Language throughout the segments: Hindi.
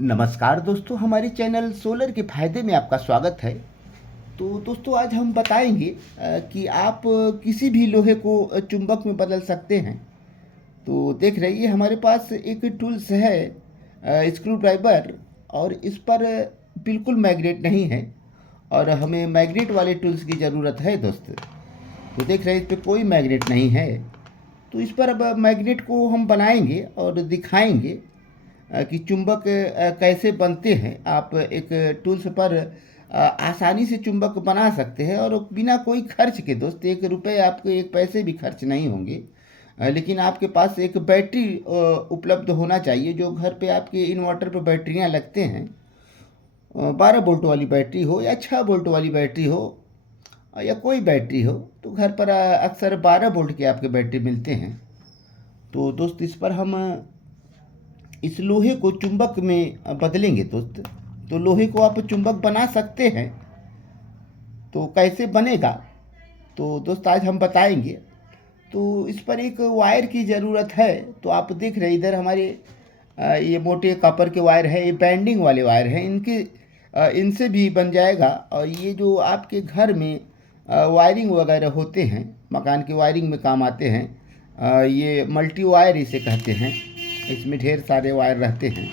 नमस्कार दोस्तों, हमारे चैनल सोलर के फ़ायदे में आपका स्वागत है। तो दोस्तों, आज हम बताएंगे कि आप किसी भी लोहे को चुंबक में बदल सकते हैं। तो देख रहिए, हमारे पास एक टूल्स है स्क्रू ड्राइवर, और इस पर बिल्कुल मैग्नेट नहीं है और हमें मैग्नेट वाले टूल्स की ज़रूरत है दोस्त। तो देख रहे हैं, इस पर कोई मैग्नेट नहीं है। तो इस पर अब मैग्नेट को हम बनाएंगे और दिखाएंगे कि चुंबक कैसे बनते हैं। आप एक टूल्स पर आसानी से चुंबक बना सकते हैं और बिना कोई खर्च के दोस्त। 1 रुपये आपको, 1 पैसे भी खर्च नहीं होंगे। लेकिन आपके पास एक बैटरी उपलब्ध होना चाहिए। जो घर पे आपके इन्वर्टर पर बैटरियां लगते हैं, 12 वोल्ट वाली बैटरी हो या 6 वोल्ट वाली बैटरी हो या कोई बैटरी हो, तो घर पर अक्सर 12 वोल्ट के आपके बैटरी मिलते हैं। तो दोस्त, इस पर हम इस लोहे को चुंबक में बदलेंगे दोस्त। तो लोहे को आप चुंबक बना सकते हैं। तो कैसे बनेगा, तो दोस्त आज हम बताएंगे। तो इस पर एक वायर की ज़रूरत है। तो आप देख रहे हैं, इधर हमारे ये मोटे कॉपर के वायर है, ये बैंडिंग वाले वायर हैं। इनसे भी बन जाएगा। और ये जो आपके घर में वायरिंग वगैरह होते हैं, मकान की वायरिंग में काम आते हैं, ये मल्टी वायर इसे कहते हैं। इसमें ढेर सारे वायर रहते हैं।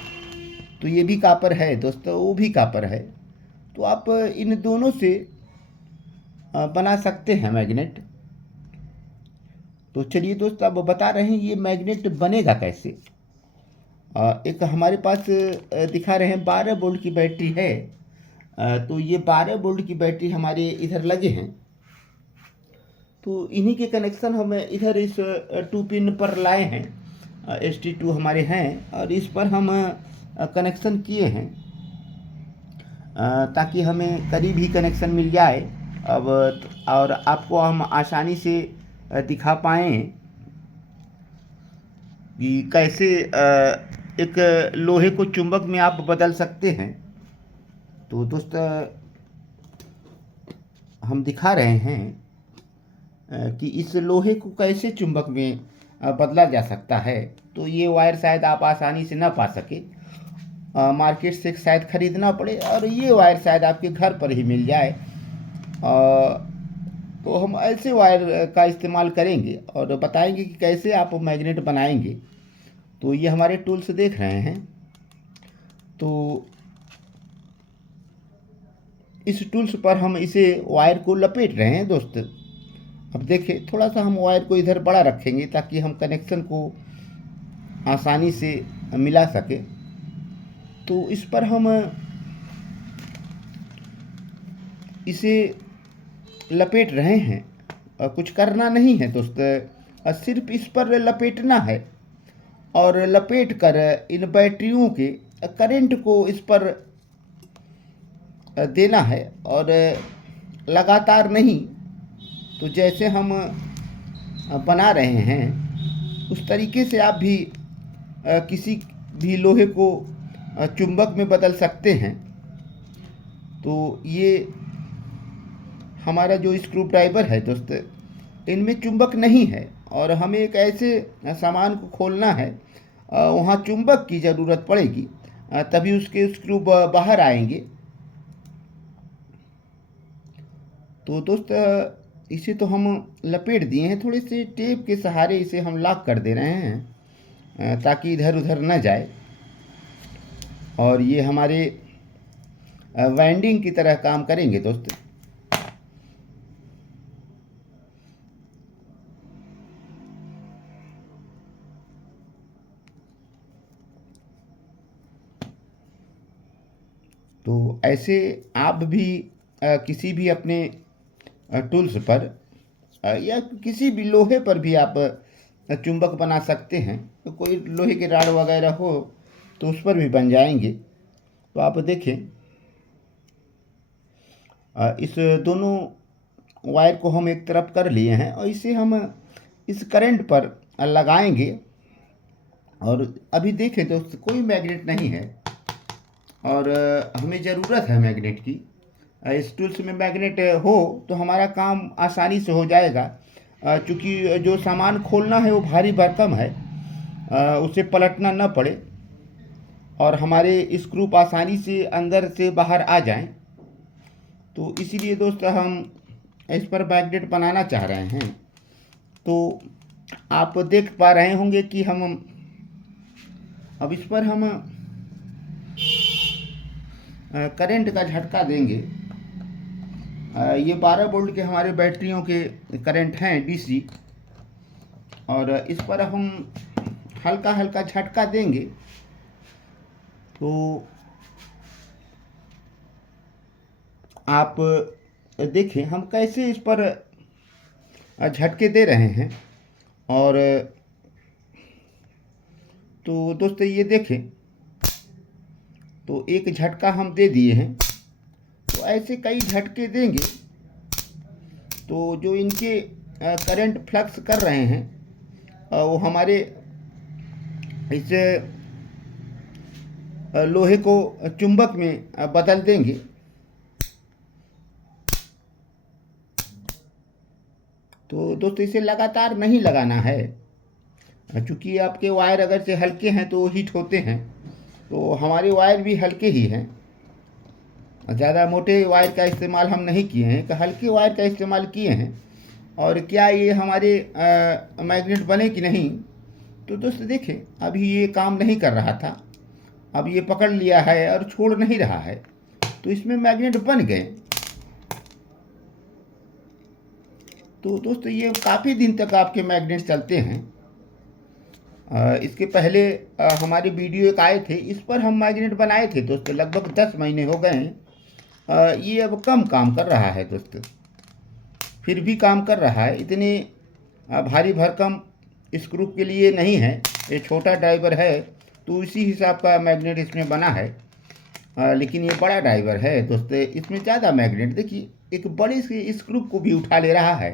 तो ये भी कॉपर है दोस्तों, वो भी कॉपर है। तो आप इन दोनों से बना सकते हैं मैग्नेट। तो चलिए दोस्त, अब बता रहे हैं ये मैग्नेट बनेगा कैसे। एक हमारे पास दिखा रहे हैं 12 वोल्ट की बैटरी है। तो ये 12 वोल्ट की बैटरी हमारे इधर लगे हैं। तो इन्हीं के कनेक्शन हम इधर इस 2 पिन पर लाए हैं। ST2 हमारे हैं और इस पर हम कनेक्शन किए हैं ताकि हमें करीब ही कनेक्शन मिल जाए। अब और आपको हम आसानी से दिखा पाएँ कि कैसे एक लोहे को चुंबक में आप बदल सकते हैं। तो दोस्त, हम दिखा रहे हैं कि इस लोहे को कैसे चुंबक में बदला जा सकता है। तो ये वायर शायद आप आसानी से ना पा सके, मार्केट से शायद ख़रीदना पड़े, और ये वायर शायद आपके घर पर ही मिल जाए। तो हम ऐसे वायर का इस्तेमाल करेंगे और बताएंगे कि कैसे आप मैग्नेट बनाएंगे। तो ये हमारे टूल्स देख रहे हैं। तो इस टूल्स पर हम इसे वायर को लपेट रहे हैं दोस्त। अब देखिए, थोड़ा सा हम वायर को इधर बड़ा रखेंगे ताकि हम कनेक्शन को आसानी से मिला सके। तो इस पर हम इसे लपेट रहे हैं। कुछ करना नहीं है दोस्त, सिर्फ इस पर लपेटना है और लपेट कर इन बैटरियों के करंट को इस पर देना है, और लगातार नहीं। तो जैसे हम बना रहे हैं उस तरीके से आप भी किसी भी लोहे को चुंबक में बदल सकते हैं। तो ये हमारा जो स्क्रू ड्राइवर है दोस्त, इनमें चुंबक नहीं है और हमें एक ऐसे सामान को खोलना है वहाँ चुंबक की ज़रूरत पड़ेगी, तभी उसके स्क्रू बाहर आएंगे। तो दोस्त, इसे तो हम लपेट दिए हैं। थोड़े से टेप के सहारे इसे हम लॉक कर दे रहे हैं ताकि इधर उधर न जाए। और ये हमारे वाइंडिंग की तरह काम करेंगे दोस्त। तो ऐसे आप भी किसी भी अपने टूल्स पर या किसी भी लोहे पर भी आप चुंबक बना सकते हैं। तो कोई लोहे के राड वगैरह हो तो उस पर भी बन जाएंगे। तो आप देखें, इस दोनों वायर को हम एक तरफ कर लिए हैं और इसे हम इस करंट पर लगाएंगे। और अभी देखें तो कोई मैग्नेट नहीं है और हमें ज़रूरत है मैग्नेट की। इस टूल्स में मैग्नेट हो तो हमारा काम आसानी से हो जाएगा, क्योंकि जो सामान खोलना है वो भारी भरकम है, उसे पलटना न पड़े। और हमारे स्क्रू आसानी से अंदर से बाहर आ जाएं। तो इसीलिए दोस्त हम इस पर मैग्नेट बनाना चाह रहे हैं। तो आप देख पा रहे होंगे कि हम अब इस पर हम करंट का झटका देंगे। ये 12 वोल्ट के हमारे बैटरियों के करंट हैं डीसी, और इस पर हम हल्का हल्का झटका देंगे। तो आप देखें हम कैसे इस पर झटके दे रहे हैं। और तो दोस्तों ये देखें, तो एक झटका हम दे दिए हैं। तो ऐसे कई झटके देंगे तो जो इनके करंट फ्लक्स कर रहे हैं वो हमारे इस लोहे को चुंबक में बदल देंगे। तो दोस्तों इसे लगातार नहीं लगाना है, क्योंकि आपके वायर अगर से हल्के हैं तो हीट होते हैं। तो हमारे वायर भी हल्के ही हैं, ज़्यादा मोटे वायर का इस्तेमाल हम नहीं किए हैं, हल्के वायर का इस्तेमाल किए हैं। और क्या ये हमारे मैग्नेट बने कि नहीं? तो दोस्तों देखें, अभी ये काम नहीं कर रहा था, अब ये पकड़ लिया है और छोड़ नहीं रहा है, तो इसमें मैग्नेट बन गए। तो दोस्तों ये काफ़ी दिन तक आपके मैग्नेट चलते हैं। इसके पहले हमारे वीडियो एक आए थे, इस पर हम मैग्नेट बनाए थे दोस्तों, लगभग 10 महीने हो गए हैं। ये अब कम काम कर रहा है दोस्तों, फिर भी काम कर रहा है। इतने भारी भरकम इस ग्रुप के लिए नहीं है, ये छोटा ड्राइवर है तो इसी हिसाब का मैग्नेट इसमें बना है। लेकिन ये बड़ा ड्राइवर है दोस्तों, इसमें ज़्यादा मैग्नेट, देखिए एक बड़ी सी स्क्रू को भी उठा ले रहा है।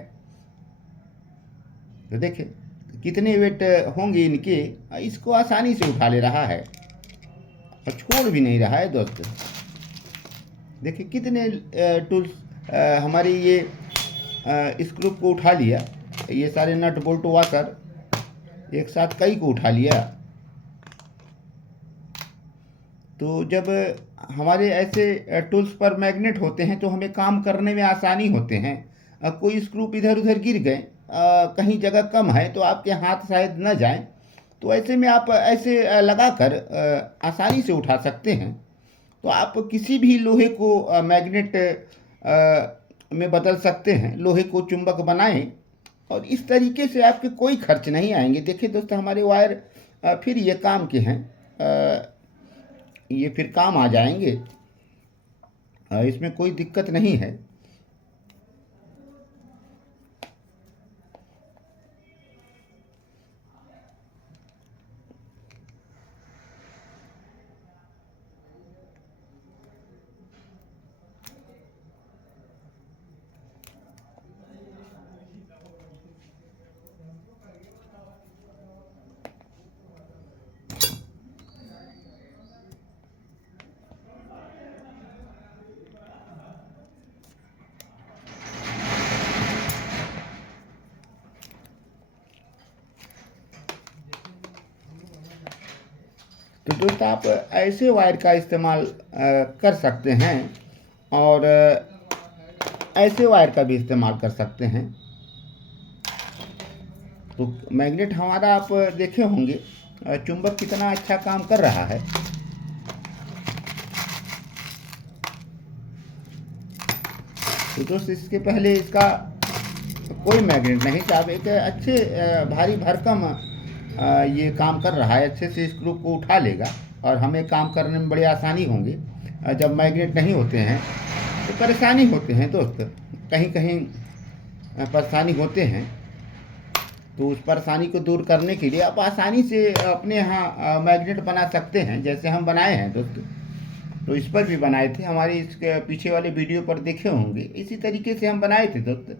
तो देखिए कितने वेट होंगे इनके, इसको आसानी से उठा ले रहा है और छोड़ भी नहीं रहा है दोस्तों। देखिए कितने टूल्स हमारी ये स्क्रू को उठा लिया, ये सारे नट बोल्ट वाकर एक साथ कई को उठा लिया। तो जब हमारे ऐसे टूल्स पर मैग्नेट होते हैं तो हमें काम करने में आसानी होते हैं। कोई स्क्रू इधर उधर गिर गए, कहीं जगह कम है तो आपके हाथ शायद न जाएं, तो ऐसे में आप ऐसे लगाकर आसानी से उठा सकते हैं। तो आप किसी भी लोहे को मैग्नेट में बदल सकते हैं, लोहे को चुंबक बनाएं और इस तरीके से आपके कोई खर्च नहीं आएंगे। देखिए दोस्तों हमारे वायर फिर ये काम के हैं, ये फिर काम आ जाएंगे, इसमें कोई दिक्कत नहीं है। तो दोस्तों आप ऐसे वायर का इस्तेमाल कर सकते हैं और ऐसे वायर का भी इस्तेमाल कर सकते हैं। तो मैग्नेट हमारा आप देखे होंगे चुंबक कितना अच्छा काम कर रहा है। तो दोस्तों इसके पहले इसका कोई मैग्नेट नहीं था, अब एक अच्छे भारी भरकम ये काम कर रहा है, अच्छे से स्क्रू को उठा लेगा और हमें काम करने में बड़ी आसानी होंगे। जब मैग्नेट नहीं होते हैं तो परेशानी होते हैं दोस्त, कहीं कहीं परेशानी होते हैं। तो उस परेशानी को दूर करने के लिए आप आसानी से अपने यहाँ मैग्नेट बना सकते हैं, जैसे हम बनाए हैं दोस्त। तो इस पर भी बनाए थे, हमारे इसके पीछे वाले वीडियो पर देखे होंगे, इसी तरीके से हम बनाए थे दोस्त।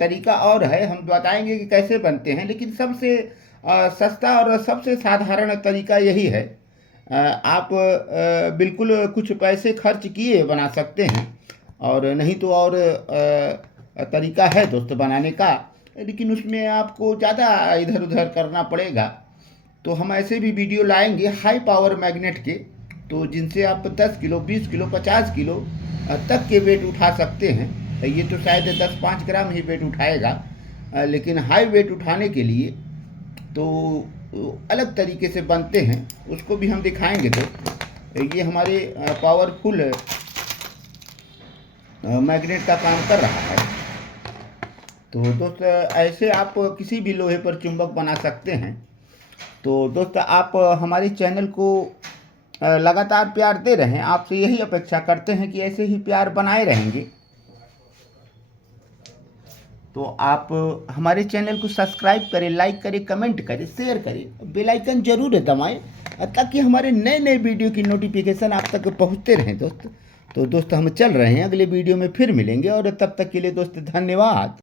तरीका और है, हम बताएंगे कि कैसे बनते हैं, लेकिन सबसे सस्ता और सबसे साधारण तरीका यही है। आप बिल्कुल कुछ पैसे खर्च किए बना सकते हैं, और नहीं तो और तरीका है दोस्त बनाने का, लेकिन उसमें आपको ज़्यादा इधर उधर करना पड़ेगा। तो हम ऐसे भी वीडियो लाएंगे हाई पावर मैग्नेट के, तो जिनसे आप 10 किलो 20 किलो 50 किलो तक के वेट उठा सकते हैं। ये तो शायद 10-5 ग्राम ही वेट उठाएगा, लेकिन हाई वेट उठाने के लिए तो अलग तरीके से बनते हैं, उसको भी हम दिखाएंगे। तो ये हमारे पावरफुल मैग्नेट का काम कर रहा है। तो दोस्त ऐसे आप किसी भी लोहे पर चुंबक बना सकते हैं। तो दोस्त आप हमारे चैनल को लगातार प्यार दे रहे हैं, आपसे यही अपेक्षा करते हैं कि ऐसे ही प्यार बनाए रहेंगे। तो आप हमारे चैनल को सब्सक्राइब करें, लाइक करें, कमेंट करें, शेयर करें, बेल आइकन जरूर दबाएं ताकि हमारे नए नए वीडियो की नोटिफिकेशन आप तक पहुंचते रहें दोस्त। तो दोस्त हम चल रहे हैं, अगले वीडियो में फिर मिलेंगे, और तब तक के लिए दोस्त धन्यवाद।